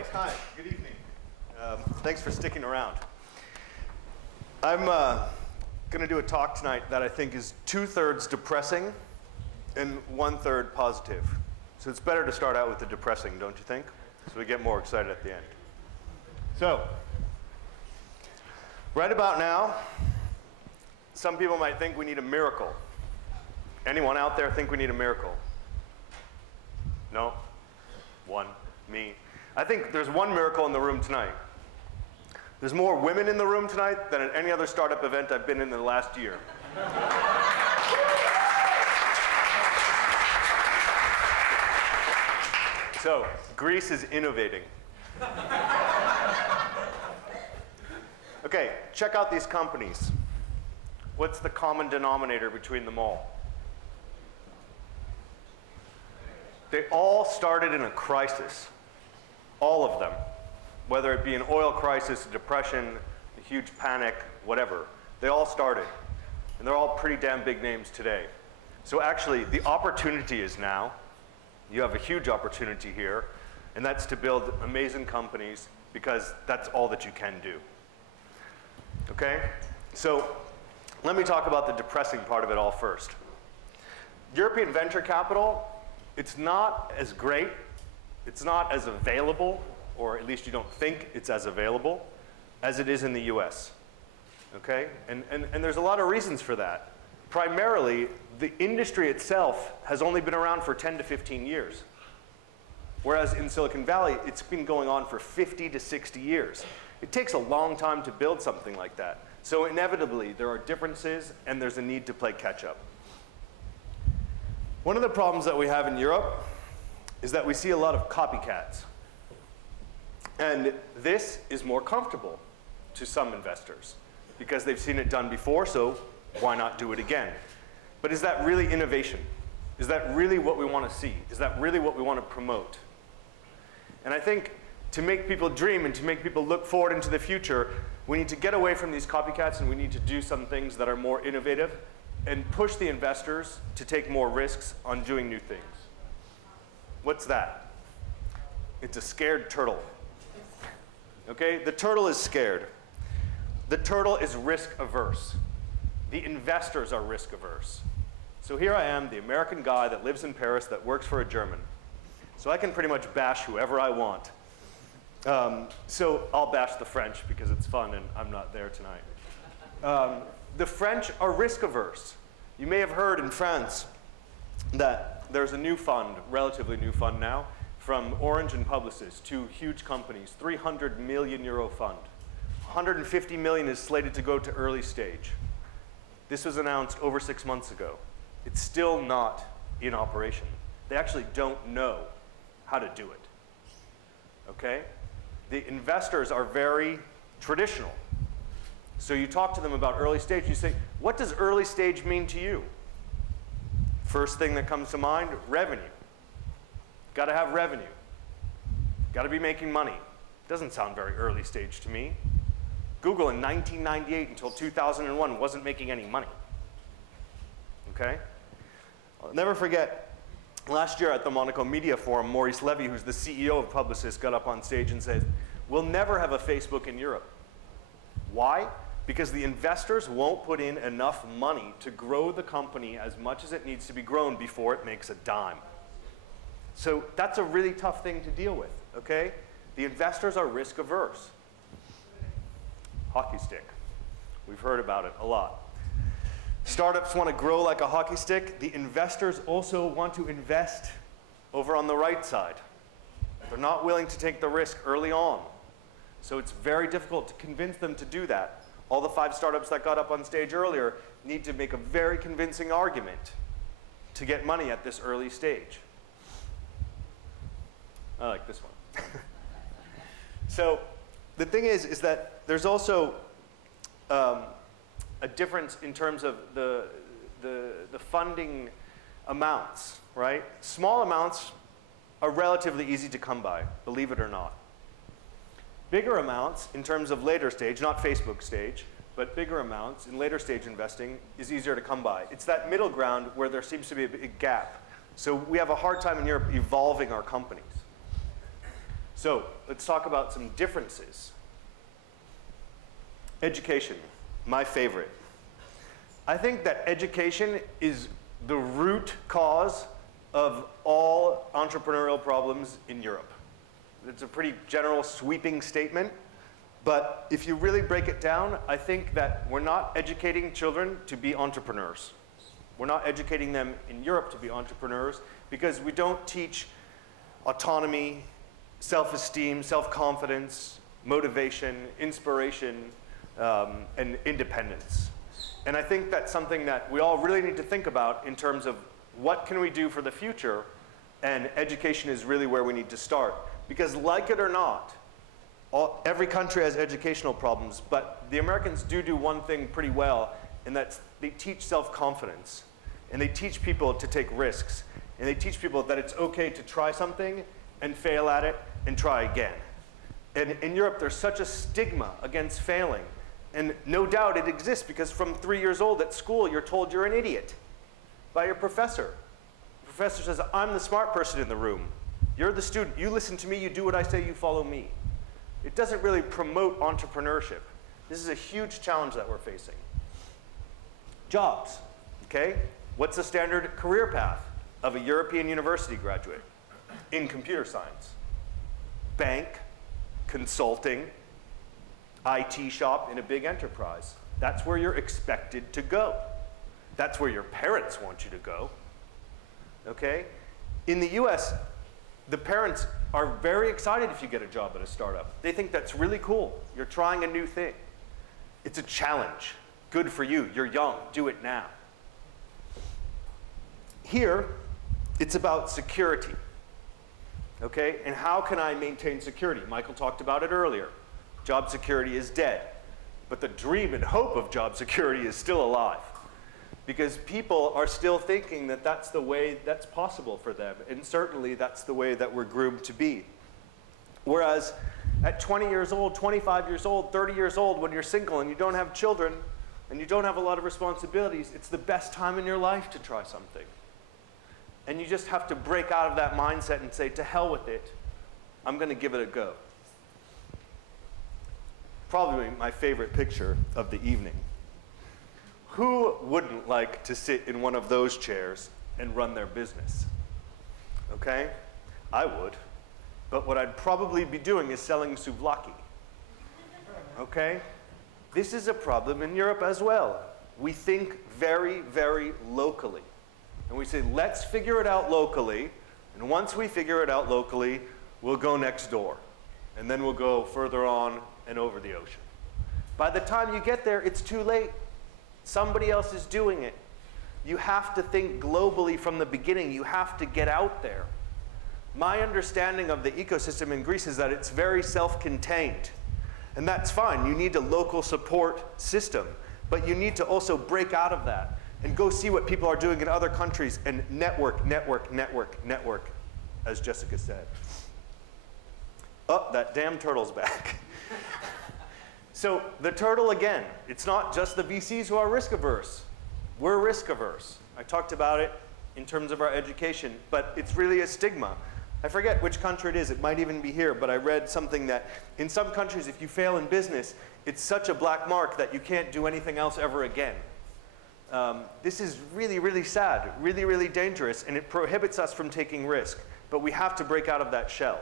right, hi, good evening. Thanks for sticking around. I'm going to do a talk tonight that I think is 2/3 depressing and 1/3 positive. So it's better to start out with the depressing, don't you think? So we get more excited at the end. So, right about now, some people might think we need a miracle. Anyone out there think we need a miracle? No? One. Me. I think there's one miracle in the room tonight. There's more women in the room tonight than at any other startup event I've been in the last year. So, Greece is innovating. Okay, check out these companies. What's the common denominator between them all? They all started in a crisis. All of them. Whether it be an oil crisis, a depression, a huge panic, whatever. They all started. And they're all pretty damn big names today. So actually, the opportunity is now. You have a huge opportunity here. And that's to build amazing companies because that's all that you can do. Okay? So let me talk about the depressing part of it all first. European venture capital, it's not as great, it's not as available, or at least you don't think it's as available, as it is in the US. Okay? And there's a lot of reasons for that. Primarily, the industry itself has only been around for 10 to 15 years. Whereas in Silicon Valley, it's been going on for 50 to 60 years. It takes a long time to build something like that. So inevitably, there are differences, and there's a need to play catch-up. One of the problems that we have in Europe is that we see a lot of copycats. And this is more comfortable to some investors because they've seen it done before, so why not do it again? But is that really innovation? Is that really what we want to see? Is that really what we want to promote? And I think to make people dream and to make people look forward into the future, we need to get away from these copycats and we need to do some things that are more innovative and push the investors to take more risks on doing new things. What's that? It's a scared turtle. Okay? The turtle is scared. The turtle is risk averse. The investors are risk averse. So here I am, the American guy that lives in Paris that works for a German. So I can pretty much bash whoever I want. So I'll bash the French because it's fun and I'm not there tonight. The French are risk averse. You may have heard in France that there's a new fund, relatively new fund now, from Orange and Publicis, two huge companies, 300 million euro fund. 150 million is slated to go to early stage. This was announced over 6 months ago. It's still not in operation. They actually don't know how to do it. Okay? The investors are very traditional. So you talk to them about early stage, you say, what does early stage mean to you? First thing that comes to mind, revenue. Got to have revenue. Got to be making money. Doesn't sound very early stage to me. Google in 1998 until 2001 wasn't making any money. Okay? I'll never forget, last year at the Monaco Media Forum, Maurice Levy, who's the CEO of Publicis, got up on stage and said, we'll never have a Facebook in Europe. Why? Because the investors won't put in enough money to grow the company as much as it needs to be grown before it makes a dime. So that's a really tough thing to deal with, okay? The investors are risk averse. Hockey stick. We've heard about it a lot. Startups want to grow like a hockey stick. The investors also want to invest over on the right side. They're not willing to take the risk early on. So it's very difficult to convince them to do that. All the 5 startups that got up on stage earlier need to make a very convincing argument to get money at this early stage. I like this one. So the thing is that there's also a difference in terms of the funding amounts, right? Small amounts are relatively easy to come by, believe it or not. Bigger amounts in terms of later stage, not Facebook stage, but bigger amounts in later stage investing is easier to come by. It's that middle ground where there seems to be a big gap. So we have a hard time in Europe evolving our companies. So let's talk about some differences. Education, my favorite. I think that education is the root cause of all entrepreneurial problems in Europe. It's a pretty general, sweeping statement, but if you really break it down, I think that we're not educating children to be entrepreneurs. We're not educating them in Europe to be entrepreneurs because we don't teach autonomy, self-esteem, self-confidence, motivation, inspiration, and independence. And I think that's something that we all really need to think about in terms of what can we do for the future, and education is really where we need to start. Because like it or not, every country has educational problems, but the Americans do one thing pretty well, and that's they teach self-confidence. And they teach people to take risks. And they teach people that it's okay to try something and fail at it and try again. And in Europe, there's such a stigma against failing. And no doubt it exists because from 3 years old at school, you're told you're an idiot by your professor. The professor says, I'm the smart person in the room. You're the student. You listen to me. You do what I say. You follow me. It doesn't really promote entrepreneurship. This is a huge challenge that we're facing. Jobs, okay? What's the standard career path of a European university graduate in computer science? Bank, consulting, IT shop in a big enterprise. That's where you're expected to go. That's where your parents want you to go, okay? In the US, the parents are very excited if you get a job at a startup. They think that's really cool. You're trying a new thing. It's a challenge. Good for you. You're young. Do it now. Here, it's about security, okay? And how can I maintain security? Michael talked about it earlier. Job security is dead, but the dream and hope of job security is still alive because people are still thinking that that's the way that's possible for them, and certainly that's the way that we're groomed to be. Whereas at 20 years old, 25 years old, 30 years old, when you're single and you don't have children and you don't have a lot of responsibilities, it's the best time in your life to try something. And you just have to break out of that mindset and say, to hell with it, I'm going to give it a go. Probably my favorite picture of the evening. Who wouldn't like to sit in one of those chairs and run their business? Okay? I would. But what I'd probably be doing is selling souvlaki. Okay? This is a problem in Europe as well. We think very, very locally. And we say, let's figure it out locally, and once we figure it out locally, we'll go next door. And then we'll go further on and over the ocean. By the time you get there, it's too late. Somebody else is doing it. You have to think globally from the beginning. You have to get out there. My understanding of the ecosystem in Greece is that it's very self-contained. And that's fine. You need a local support system. But you need to also break out of that and go see what people are doing in other countries and network, network, network, network, as Jessica said. Oh, that damn turtle's back. So the turtle, again, it's not just the VCs who are risk averse. We're risk averse. I talked about it in terms of our education, but it's really a stigma. I forget which country it is. It might even be here, but I read something that in some countries, if you fail in business, it's such a black mark that you can't do anything else ever again. This is really, really sad, really, really dangerous, and it prohibits us from taking risk. But we have to break out of that shell.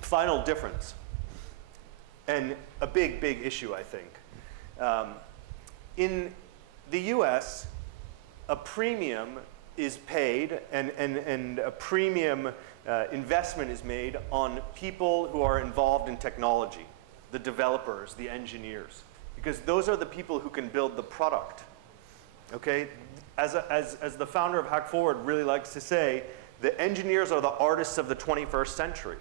Final difference, and a big, big issue, I think. In the US, a premium is paid, and a premium investment is made on people who are involved in technology, the developers, the engineers. Because those are the people who can build the product, okay? As the founder of HackFwd really likes to say, the engineers are the artists of the 21st century.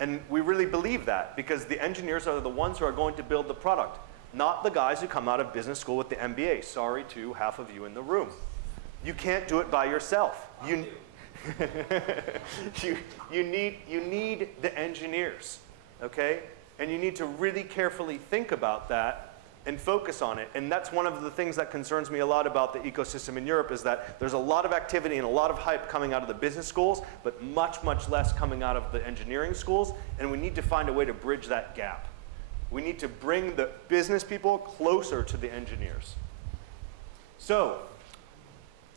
And we really believe that because the engineers are the ones who are going to build the product, not the guys who come out of business school with the MBA. Sorry to half of you in the room. You can't do it by yourself. You need the engineers, okay? And you need to really carefully think about that and focus on it. And that's one of the things that concerns me a lot about the ecosystem in Europe, is that there's a lot of activity and a lot of hype coming out of the business schools, but much, much less coming out of the engineering schools. And we need to find a way to bridge that gap. We need to bring the business people closer to the engineers. So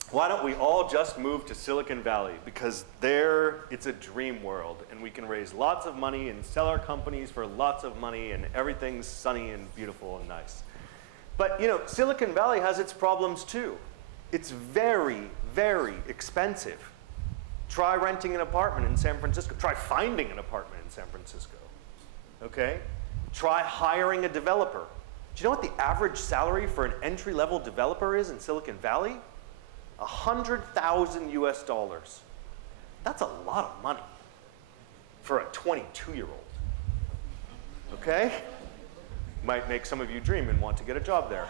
why don't we all just move to Silicon Valley? Because there, it's a dream world, and we can raise lots of money and sell our companies for lots of money, and everything's sunny and beautiful and nice. But you know, Silicon Valley has its problems too. It's very, very expensive. Try renting an apartment in San Francisco. Try finding an apartment in San Francisco, okay? Try hiring a developer. Do you know what the average salary for an entry-level developer is in Silicon Valley? $100,000 US. That's a lot of money for a 22-year-old, okay? Might make some of you dream and want to get a job there.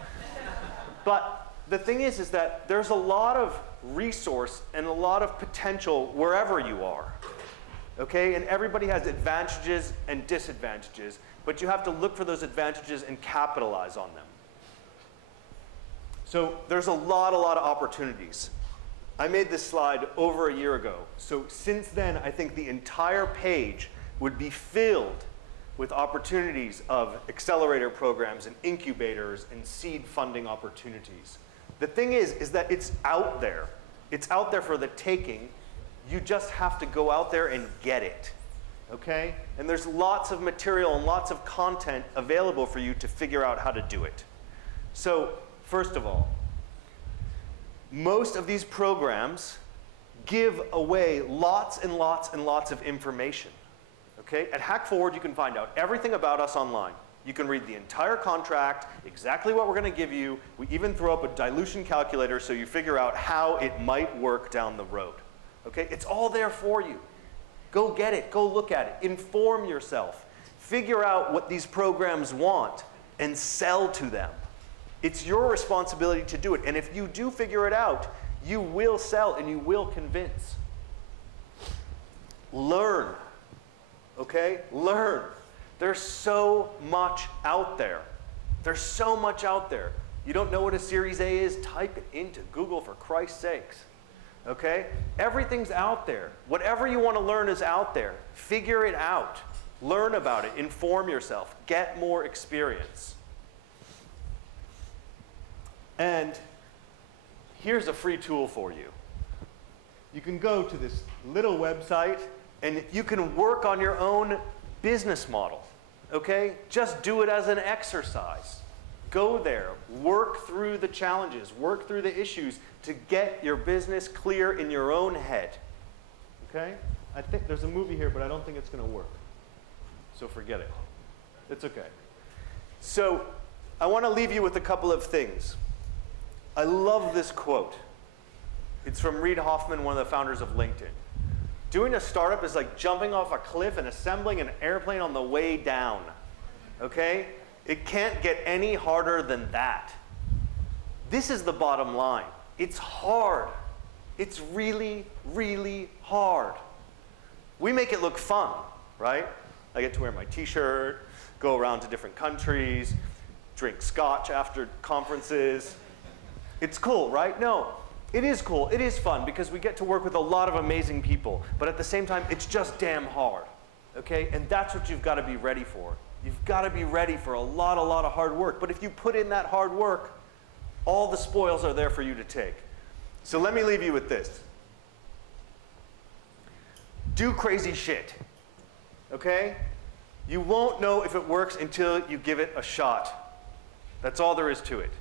But the thing is that there's a lot of resource and a lot of potential wherever you are, okay? And everybody has advantages and disadvantages, but you have to look for those advantages and capitalize on them. So there's a lot of opportunities. I made this slide over a year ago. So since then, I think the entire page would be filled with opportunities of accelerator programs and incubators and seed funding opportunities. The thing is that it's out there. It's out there for the taking. You just have to go out there and get it, okay? And there's lots of material and lots of content available for you to figure out how to do it. So first of all, most of these programs give away lots and lots and lots of information. Okay? At HackFwd, you can find out everything about us online. You can read the entire contract, exactly what we're going to give you. We even throw up a dilution calculator so you figure out how it might work down the road. Okay? It's all there for you. Go get it. Go look at it. Inform yourself. Figure out what these programs want and sell to them. It's your responsibility to do it. And if you do figure it out, you will sell and you will convince. Learn. Okay? Learn. There's so much out there. There's so much out there. You don't know what a Series A is? Type it into Google, for Christ's sakes. Okay? Everything's out there. Whatever you want to learn is out there. Figure it out. Learn about it. Inform yourself. Get more experience. And here's a free tool for you. You can go to this little website and you can work on your own business model, okay? Just do it as an exercise. Go there, work through the challenges, work through the issues to get your business clear in your own head, okay? I think there's a movie here, but I don't think it's going to work. So forget it. It's okay. So I want to leave you with a couple of things. I love this quote. It's from Reid Hoffman, one of the founders of LinkedIn. Doing a startup is like jumping off a cliff and assembling an airplane on the way down, okay? It can't get any harder than that. This is the bottom line. It's hard. It's really, really hard. We make it look fun, right? I get to wear my t-shirt, go around to different countries, drink scotch after conferences. It's cool, right? No, it is cool. It is fun because we get to work with a lot of amazing people. But at the same time, it's just damn hard, okay? And that's what you've got to be ready for. You've got to be ready for a lot of hard work. But if you put in that hard work, all the spoils are there for you to take. So let me leave you with this. Do crazy shit, okay? You won't know if it works until you give it a shot. That's all there is to it.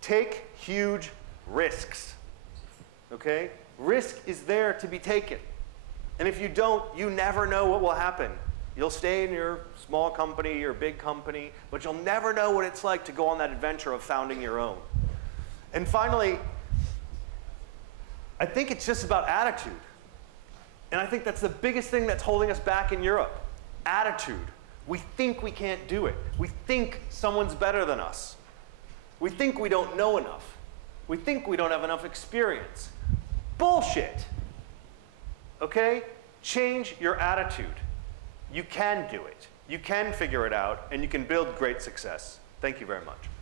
Take huge risks, okay? Risk is there to be taken. And if you don't, you never know what will happen. You'll stay in your small company, your big company, but you'll never know what it's like to go on that adventure of founding your own. And finally, I think it's just about attitude. And I think that's the biggest thing that's holding us back in Europe. Attitude. We think we can't do it. We think someone's better than us. We think we don't know enough. We think we don't have enough experience. Bullshit. Okay? Change your attitude. You can do it. You can figure it out, and you can build great success. Thank you very much.